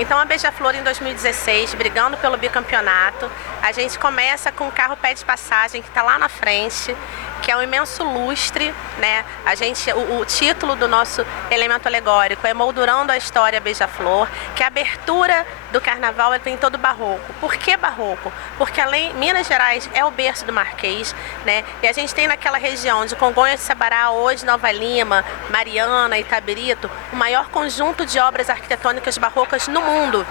Então a Beija-Flor em 2016, brigando pelo bicampeonato, a gente começa com o carro pé de passagem que está lá na frente, que é um imenso lustre, né? O título do nosso elemento alegórico é Moldurando a História Beija-Flor, que a abertura do carnaval tem todo barroco. Por que barroco? Porque além Minas Gerais é o berço do Marquês, né? E a gente tem naquela região de Congonhas de Sabará, hoje Nova Lima, Mariana, Itabirito, o maior conjunto de obras arquitetônicas barrocas no mundo.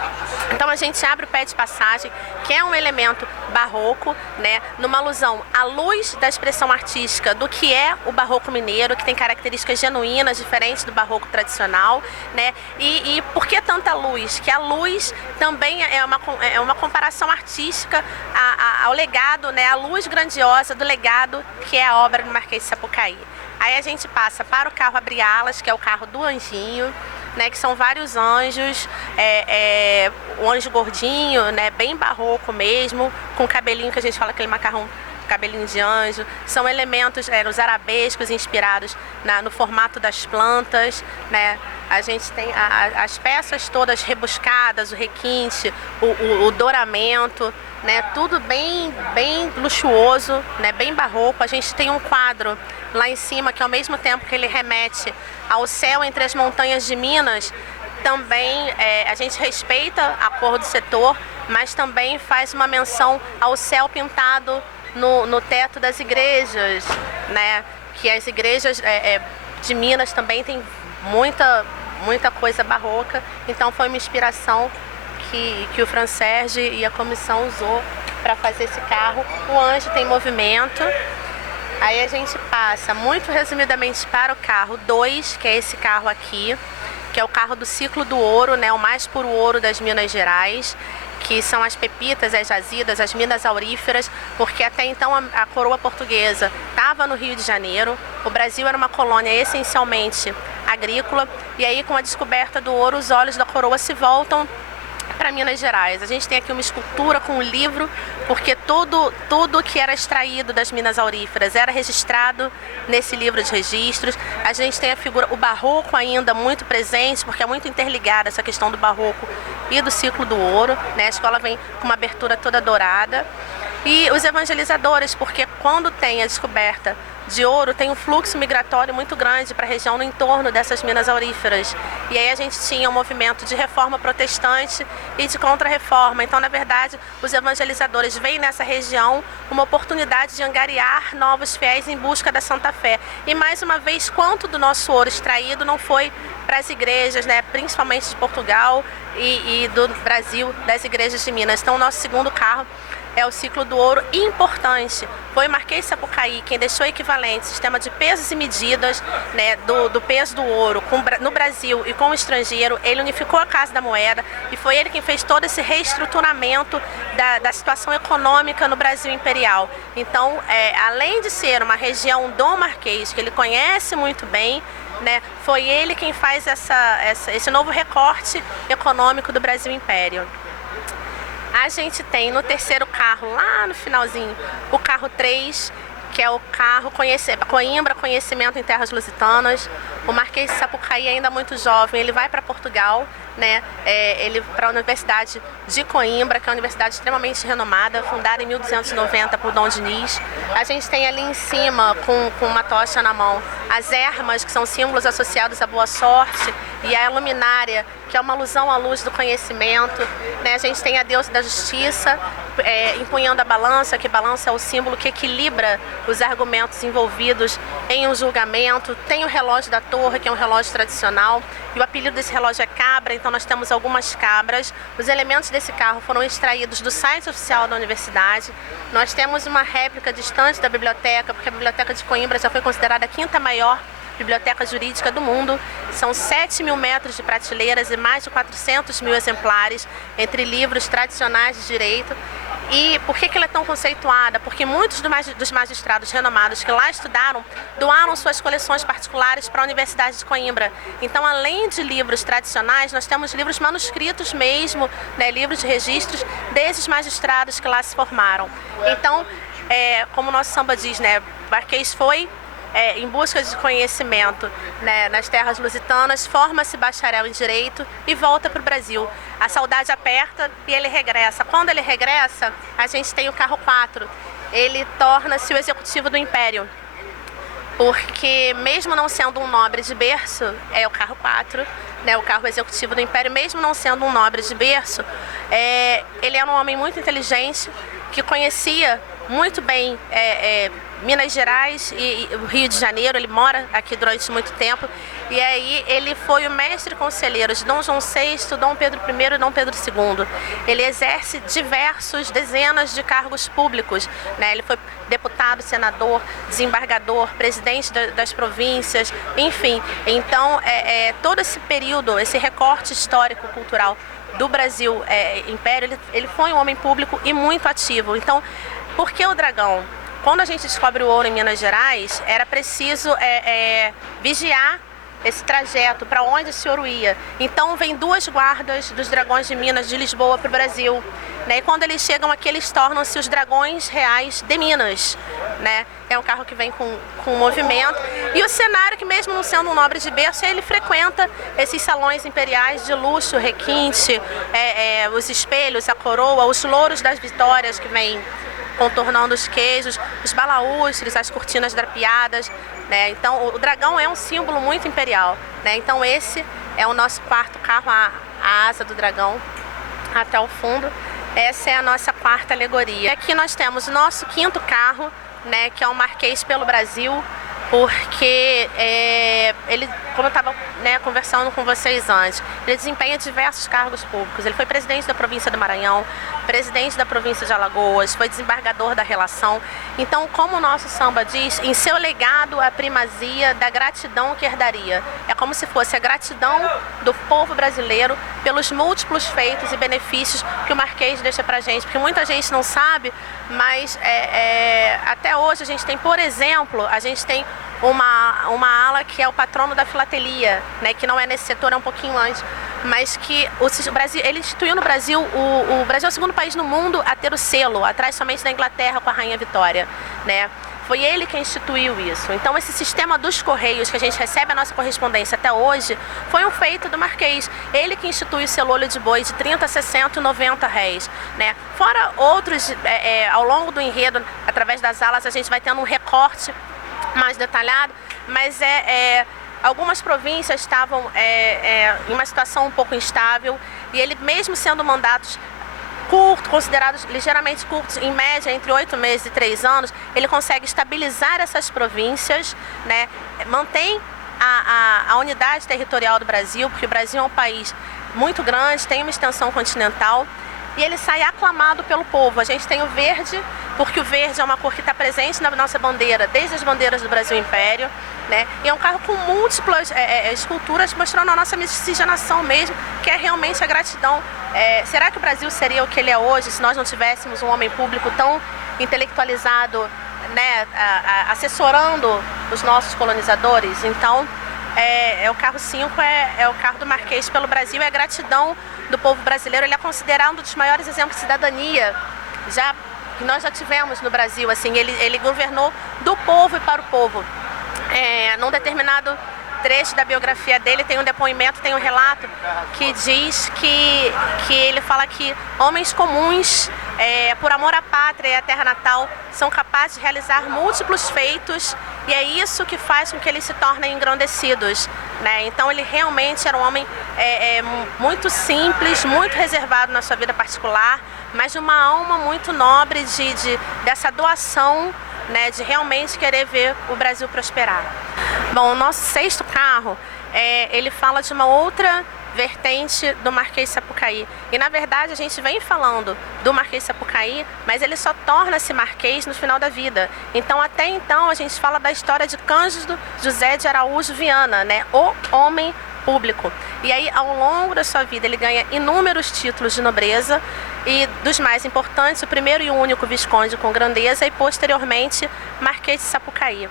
Então a gente abre o pé de passagem, que é um elemento barroco, né? Numa alusão à luz da expressão artística do que é o barroco mineiro, que tem características genuínas, diferentes do barroco tradicional, né? E por que tanta luz? Que a luz também é uma comparação artística ao legado, né? A luz grandiosa do legado que é a obra do Marquês de Sapucaí. Aí a gente passa para o carro Abre Alas, que é o carro do anjinho, né, que são vários anjos, o anjo gordinho, né, bem barroco mesmo, com cabelinho que a gente fala aquele macarrão, cabelinho de anjo. São elementos, os arabescos inspirados no formato das plantas, né? A gente tem as peças todas rebuscadas, o requinte, o douramento, né? Tudo bem luxuoso, né? Bem barroco. A gente tem um quadro lá em cima que, ao mesmo tempo que ele remete ao céu entre as montanhas de Minas, também a gente respeita a cor do setor, mas também faz uma menção ao céu pintado no teto das igrejas, né? Que as igrejas de Minas também tem muita coisa barroca. Então foi uma inspiração que o Fran Sérgio e a comissão usou para fazer esse carro. O anjo tem movimento. Aí a gente passa muito resumidamente para o carro 2, que é esse carro aqui, que é o carro do ciclo do ouro, né? O mais puro ouro das Minas Gerais, que são as pepitas, as jazidas, as minas auríferas, porque até então a coroa portuguesa estava no Rio de Janeiro. O Brasil era uma colônia essencialmente agrícola, e aí com a descoberta do ouro, os olhos da coroa se voltam para Minas Gerais. A gente tem aqui uma escultura com um livro, porque tudo que era extraído das minas auríferas era registrado nesse livro de registros. A gente tem a figura, o barroco ainda muito presente, porque é muito interligada essa questão do barroco e do ciclo do ouro, né? A escola vem com uma abertura toda dourada. E os evangelizadores, porque quando tem a descoberta de ouro, tem um fluxo migratório muito grande para a região no entorno dessas minas auríferas. E aí a gente tinha um movimento de reforma protestante e de contra-reforma. Então, na verdade, os evangelizadores veem nessa região uma oportunidade de angariar novos fiéis em busca da Santa Fé. E mais uma vez, quanto do nosso ouro extraído não foi para as igrejas, né, principalmente de Portugal e do Brasil, das igrejas de Minas. Então, o nosso segundo carro é o ciclo do ouro importante. Foi o Marquês de Sapucaí quem deixou equivalente sistema de pesos e medidas, né, do peso do ouro no Brasil e com o estrangeiro. Ele unificou a Casa da Moeda e foi ele quem fez todo esse reestruturamento da situação econômica no Brasil imperial. Então, além de ser uma região do Marquês, que ele conhece muito bem, né, foi ele quem faz esse novo recorte econômico do Brasil Império. A gente tem no terceiro carro, lá no finalzinho, o carro 3, que é o carro Coimbra, Conhecimento em Terras Lusitanas. O Marquês de Sapucaí, ainda muito jovem, ele vai para Portugal, né? Ele para a Universidade de Coimbra, que é uma universidade extremamente renomada, fundada em 1290 por Dom Dinis. A gente tem ali em cima, com uma tocha na mão, as ermas, que são símbolos associados à boa sorte, e a luminária, que é uma alusão à luz do conhecimento, né? A gente tem a deusa da justiça, empunhando a balança, que balança é o símbolo que equilibra os argumentos envolvidos em um julgamento. Tem o relógio da torre, que é um relógio tradicional, e o apelido desse relógio é cabra, então nós temos algumas cabras. Os elementos desse carro foram extraídos do site oficial da universidade. Nós temos uma réplica distante da biblioteca, porque a Biblioteca de Coimbra já foi considerada a quinta maior biblioteca jurídica do mundo. São 7.000 metros de prateleiras e mais de 400.000 exemplares, entre livros tradicionais de direito. E por que ela é tão conceituada? Porque muitos dos magistrados renomados que lá estudaram doaram suas coleções particulares para a Universidade de Coimbra. Então, além de livros tradicionais, nós temos livros manuscritos mesmo, né, livros de registros desses magistrados que lá se formaram. Então, como o nosso samba diz, né, Marquês foi em busca de conhecimento, né, nas terras lusitanas, forma-se bacharel em Direito e volta para o Brasil. A saudade aperta e ele regressa. Quando ele regressa, a gente tem o carro 4. Ele torna-se o executivo do Império, porque mesmo não sendo um nobre de berço, é o carro 4, né, o carro executivo do Império, mesmo não sendo um nobre de berço, ele era um homem muito inteligente, que conhecia muito bem Minas Gerais e o Rio de Janeiro. Ele mora aqui durante muito tempo, e aí ele foi o mestre conselheiro de Dom João VI, Dom Pedro I e Dom Pedro II. Ele exerce dezenas de cargos públicos, né? Ele foi deputado, senador, desembargador, presidente das províncias, enfim. Então, todo esse período, esse recorte histórico, cultural do Brasil Império, ele foi um homem público e muito ativo. Então, por que o dragão? Quando a gente descobre o ouro em Minas Gerais, era preciso vigiar esse trajeto, para onde esse ouro ia. Então vem 2 guardas dos dragões de Minas, de Lisboa, para o Brasil, né? E quando eles chegam aqui, eles tornam-se os dragões reais de Minas, né? É um carro que vem com movimento. E o cenário, que mesmo não sendo um nobre de berço, ele frequenta esses salões imperiais de luxo, requinte, os espelhos, a coroa, os louros das vitórias que vêm contornando os queijos, os balaústres, as cortinas drapeadas, né? Então o dragão é um símbolo muito imperial, né? Então esse é o nosso 4º carro, a asa do dragão até o fundo. Essa é a nossa 4ª alegoria. Aqui nós temos o nosso 5º carro, né, que é o Marquês pelo Brasil, porque ele, como eu estava, né, conversando com vocês antes, ele desempenha diversos cargos públicos. Ele foi presidente da província do Maranhão, presidente da província de Alagoas, foi desembargador da Relação. Então, como o nosso samba diz, em seu legado a primazia da gratidão que herdaria. É como se fosse a gratidão do povo brasileiro pelos múltiplos feitos e benefícios que o Marquês deixa pra gente, porque muita gente não sabe, mas até hoje a gente tem, por exemplo, a gente tem uma ala que é o patrono da filatelia, né, que não é nesse setor, é um pouquinho antes, mas que o Brasil, ele instituiu no Brasil, o Brasil é o 2º país no mundo a ter o selo, atrás somente da Inglaterra com a Rainha Vitória, né? Foi ele que instituiu isso. Então esse sistema dos Correios, que a gente recebe a nossa correspondência até hoje, foi um feito do Marquês. Ele que institui o selo olho de boi de 30, 60 e 90 réis, né? Fora outros, ao longo do enredo, através das alas, a gente vai tendo um recorte mais detalhado, mas algumas províncias estavam em uma situação um pouco instável, e ele, mesmo sendo mandatos considerados ligeiramente curtos, em média entre 8 meses e 3 anos, ele consegue estabilizar essas províncias, né? Mantém a unidade territorial do Brasil, porque o Brasil é um país muito grande, tem uma extensão continental, e ele sai aclamado pelo povo. A gente tem o verde, porque o verde é uma cor que está presente na nossa bandeira, desde as bandeiras do Brasil Império, né? E é um carro com múltiplas esculturas mostrando a nossa miscigenação mesmo, que é realmente a gratidão. Será que o Brasil seria o que ele é hoje se nós não tivéssemos um homem público tão intelectualizado, né, assessorando os nossos colonizadores? Então, o carro 5 é o carro do Marquês pelo Brasil, é a gratidão do povo brasileiro. Ele é considerado um dos maiores exemplos de cidadania que nós já tivemos no Brasil. Assim, ele governou do povo e para o povo. Num determinado trecho da biografia dele tem um depoimento, tem um relato que diz que ele fala que homens comuns, por amor à pátria e à terra natal, são capazes de realizar múltiplos feitos, e é isso que faz com que eles se tornem engrandecidos, né? Então ele realmente era um homem muito simples, muito reservado na sua vida particular, mas de uma alma muito nobre dessa doação, né, de realmente querer ver o Brasil prosperar. Bom, o nosso 6º carro, ele fala de uma outra vertente do Marquês de Sapucaí. E na verdade a gente vem falando do Marquês de Sapucaí, mas ele só torna-se Marquês no final da vida. Então até então a gente fala da história de Cândido José de Araújo Viana, né, o homem público. E aí, ao longo da sua vida, ele ganha inúmeros títulos de nobreza, e dos mais importantes, o primeiro e único Visconde com Grandeza, e posteriormente Marquês de Sapucaí.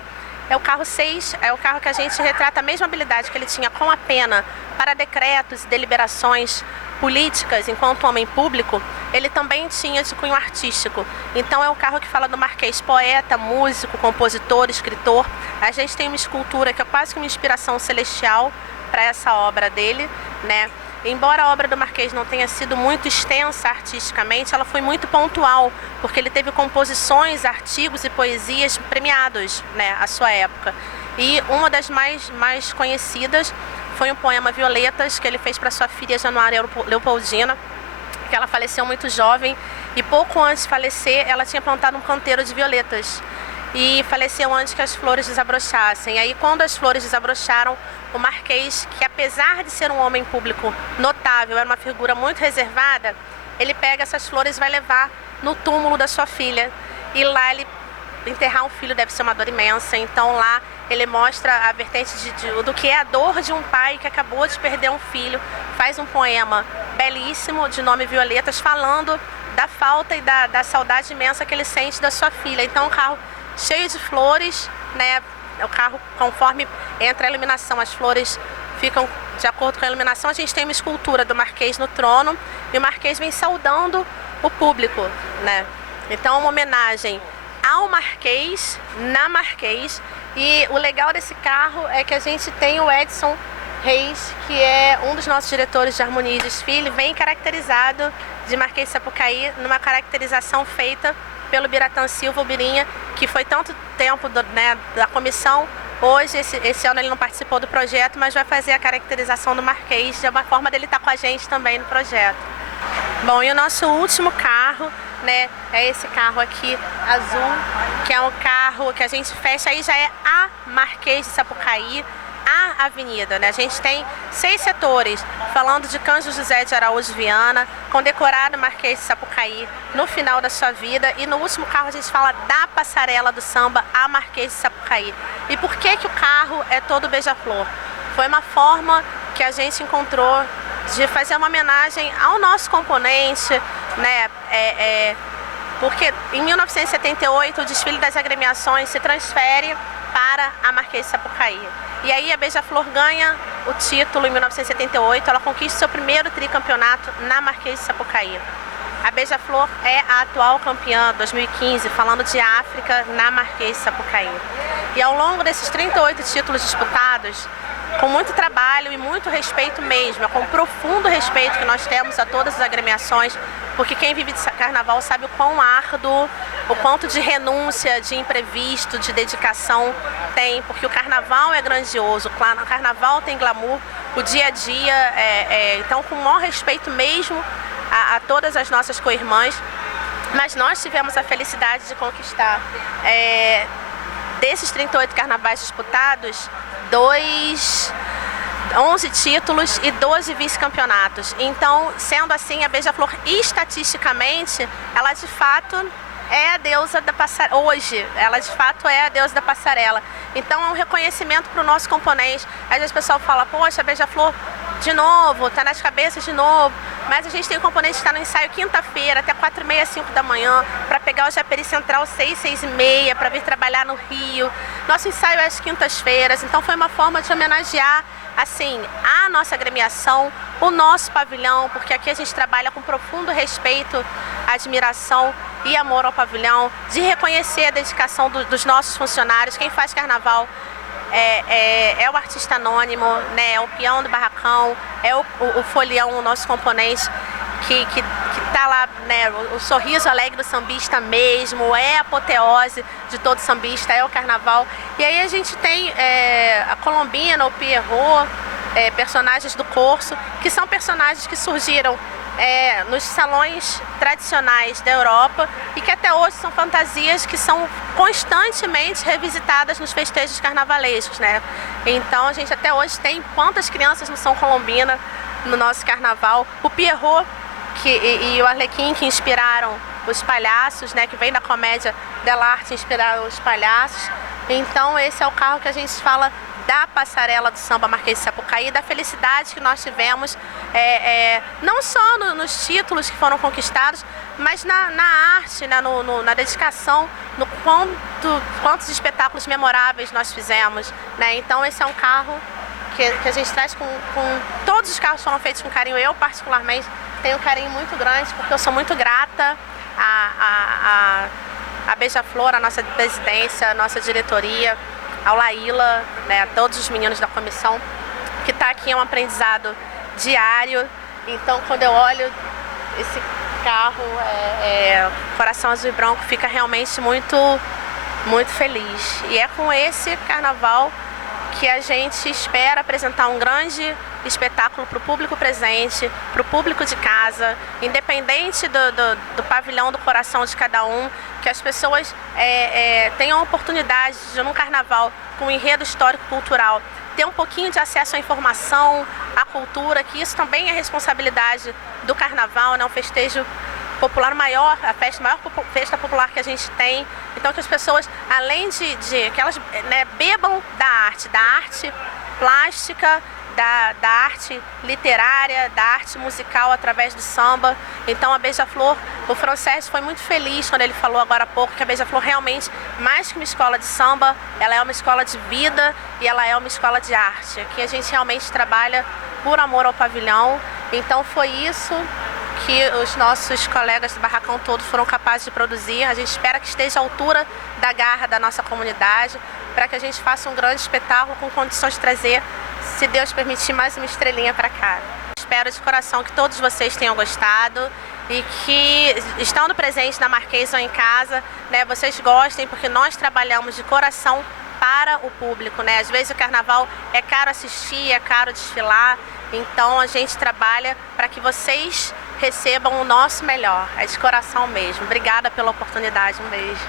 O carro 6 é o carro que a gente retrata a mesma habilidade que ele tinha com a pena para decretos e deliberações políticas, enquanto homem público, ele também tinha de cunho artístico. Então é um carro que fala do Marquês poeta, músico, compositor, escritor. A gente tem uma escultura que é quase que uma inspiração celestial para essa obra dele, né? Embora a obra do Marquês não tenha sido muito extensa artisticamente, ela foi muito pontual, porque ele teve composições, artigos e poesias premiados, né, à sua época. E uma das mais conhecidas foi um poema Violetas, que ele fez para sua filha Januária Leopoldina, que ela faleceu muito jovem, e pouco antes de falecer, ela tinha plantado um canteiro de violetas. E faleceu antes que as flores desabrochassem. E aí, quando as flores desabrocharam, o Marquês, que apesar de ser um homem público notável, era uma figura muito reservada, ele pega essas flores e vai levar no túmulo da sua filha. E lá ele enterrar um filho deve ser uma dor imensa. Então lá ele mostra a vertente do que é a dor de um pai que acabou de perder um filho. Faz um poema belíssimo de nome Violetas, falando da falta e da saudade imensa que ele sente da sua filha. Então um carro cheio de flores, né? O carro, conforme entra a iluminação, as flores ficam de acordo com a iluminação. A gente tem uma escultura do Marquês no trono e o Marquês vem saudando o público, né? Então, uma homenagem ao Marquês, na Marquês. E o legal desse carro é que a gente tem o Edson Reis, que é um dos nossos diretores de harmonia e desfile, vem caracterizado de Marquês de Sapucaí, numa caracterização feita pelo Biratã Silva, o Birinha, que foi tanto tempo da comissão. Hoje, esse ano ele não participou do projeto, mas vai fazer a caracterização do Marquês, de uma forma dele estar com a gente também no projeto. Bom, e o nosso último carro, né, é esse carro aqui, azul, que é um carro que a gente fecha, aí já é a Marquês de Sapucaí, a avenida, né? A gente tem 6 setores, falando de Cândido José de Araújo Viana, condecorado Marquês de Sapucaí no final da sua vida, e no último carro a gente fala da passarela do samba, a Marquês de Sapucaí. E por que que o carro é todo beija-flor? Foi uma forma que a gente encontrou de fazer uma homenagem ao nosso componente, né? Porque em 1978 o desfile das agremiações se transfere para a Marquês de Sapucaí. E aí a Beija-Flor ganha o título em 1978, ela conquista seu primeiro tricampeonato na Marquês de Sapucaí. A Beija-Flor é a atual campeã 2015, falando de África, na Marquês de Sapucaí. E ao longo desses 38 títulos disputados, com muito trabalho e muito respeito mesmo, é com profundo respeito que nós temos a todas as agremiações, porque quem vive de carnaval sabe o quão árduo, o quanto de renúncia, de imprevisto, de dedicação tem, porque o carnaval é grandioso, o carnaval tem glamour, o dia a dia, então com o maior respeito mesmo a todas as nossas co-irmãs, mas nós tivemos a felicidade de conquistar, desses 38 carnavais disputados, 11 títulos e 12 vice-campeonatos. Então, sendo assim, a Beija-Flor, estatisticamente, ela de fato é a deusa da passarela. Hoje, ela de fato é a deusa da passarela. Então, é um reconhecimento para o nosso componente. Às vezes o pessoal fala, poxa, a Beija-Flor de novo, está nas cabeças de novo. Mas a gente tem um componente que está no ensaio quinta-feira, até 4h30, 5 da manhã, para pegar o Japeri Central 6, 6h30, para vir trabalhar no Rio. Nosso ensaio é às quintas-feiras, então foi uma forma de homenagear, assim, a nossa agremiação, o nosso pavilhão, porque aqui a gente trabalha com profundo respeito, admiração e amor ao pavilhão, de reconhecer a dedicação dos nossos funcionários. Quem faz carnaval é o artista anônimo, né? É o peão do barracão, é o folião, o nosso componente que tá lá, né? O sorriso alegre do sambista mesmo, é a apoteose de todo sambista, é o carnaval. E aí a gente tem a Colombina, o Pierrot, personagens do Corso, que são personagens que surgiram nos salões tradicionais da Europa e que até hoje são fantasias que são constantemente revisitadas nos festejos carnavalescos, né? Então a gente até hoje tem quantas crianças não são Colombina no nosso carnaval. O Pierrot e o Arlequim, que inspiraram os palhaços, né? Que vem da comédia dell'arte, inspiraram os palhaços. Então esse é o carro que a gente fala da passarela do samba Marquês de Sapucaí, da felicidade que nós tivemos, não só nos títulos que foram conquistados, mas na arte, né, na dedicação, no quantos espetáculos memoráveis nós fizemos, né? Então esse é um carro que a gente traz com todos os carros foram feitos com carinho. Eu, particularmente, tenho um carinho muito grande, porque eu sou muito grata a Beija-Flor, a nossa presidência, a nossa diretoria, ao Laíla, né, a todos os meninos da comissão, que está aqui, é um aprendizado diário. Então, quando eu olho esse carro, Coração Azul e Branco fica realmente muito feliz. E é com esse carnaval que a gente espera apresentar um grande espetáculo para o público presente, para o público de casa, independente do pavilhão do coração de cada um, que as pessoas tenham a oportunidade de, num carnaval com um enredo histórico-cultural, ter um pouquinho de acesso à informação, à cultura, que isso também é responsabilidade do carnaval, né? Um festejo popular maior, a maior festa popular que a gente tem. Então que as pessoas, além de que elas, né, bebam da arte plástica, da arte literária, da arte musical através do samba. Então a Beija-Flor, o Francés foi muito feliz quando ele falou agora há pouco que a Beija-Flor realmente, mais que uma escola de samba, ela é uma escola de vida e ela é uma escola de arte. Aqui a gente realmente trabalha por amor ao pavilhão. Então foi isso que os nossos colegas do Barracão todos foram capazes de produzir. A gente espera que esteja à altura da garra da nossa comunidade, para que a gente faça um grande espetáculo com condições de trazer, se Deus permitir, mais uma estrelinha para cá. Espero de coração que todos vocês tenham gostado e que, estando presentes na Marquês ou em casa, né, vocês gostem, porque nós trabalhamos de coração para o público, né? Às vezes o carnaval é caro assistir, é caro desfilar, então a gente trabalha para que vocês recebam o nosso melhor, é de coração mesmo. Obrigada pela oportunidade, um beijo.